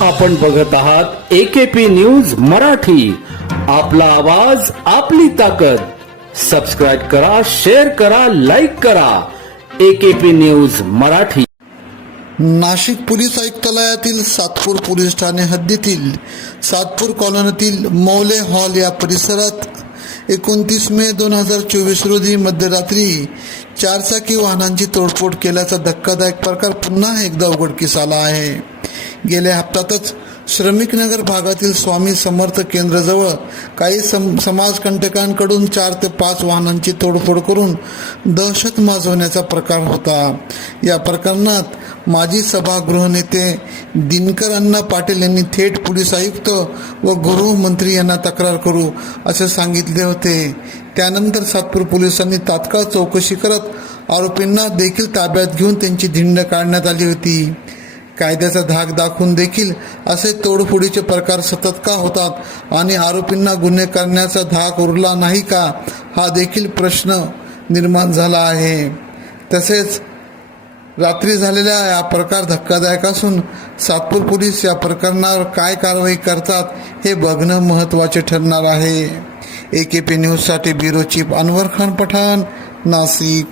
आपण बघत आहात एकेपी न्यूज मराठी. आपला आवाज आपली ताकद. सबस्क्राईब करा शेअर करा लाईक करा. AKP news Marathi. Nashik police आयुक्तालयातील Satpur police ठाणे हद्दीतील सातपूर कॉलनीतील मौले हॉल या परिसरात एकोणतीस मे दोन हजार चोवीस रोजी मध्यरात्री चारचाकी वाहनांची तोडफोड केल्याचा धक्कादायक प्रकार पुन्हा एकदा उघडकीस आला आहे. गेल्या हप्त्यातच श्रमिकनगर भागातील स्वामी समर्थ केंद्राजवळ काही सम समाजकंटकांकडून चार ते पाच वाहनांची तोडफोड करून दहशत माजवण्याचा प्रकार होता. या प्रकरणात माजी सभागृह नेते दिनकर अण्णा पाटील यांनी थेट पोलीस आयुक्त व गृहमंत्री यांना तक्रार करू असे सांगितले होते. त्यानंतर सातपूर पोलिसांनी तात्काळ चौकशी करत आरोपींना देखील ताब्यात घेऊन त्यांची धिंड काढण्यात आली होती. कायद्याचा धाक दाखवून देखील असे तोडफोडीचे प्रकार सतत का होतात आणि आरोपींना गुन्हे करण्याचा धाक उरला नाही का हा देखील प्रश्न निर्माण झाला आहे. तसेच रात्री झालेला हा प्रकार धक्कादायक असून सातपूर पोलीस या प्रकरणावर काय कारवाई करतात हे बघणं महत्त्वाचे ठरणार आहे. ए के पी न्यूजसाठी ब्युरो चीफ अनवर खान पठाण नाशिक.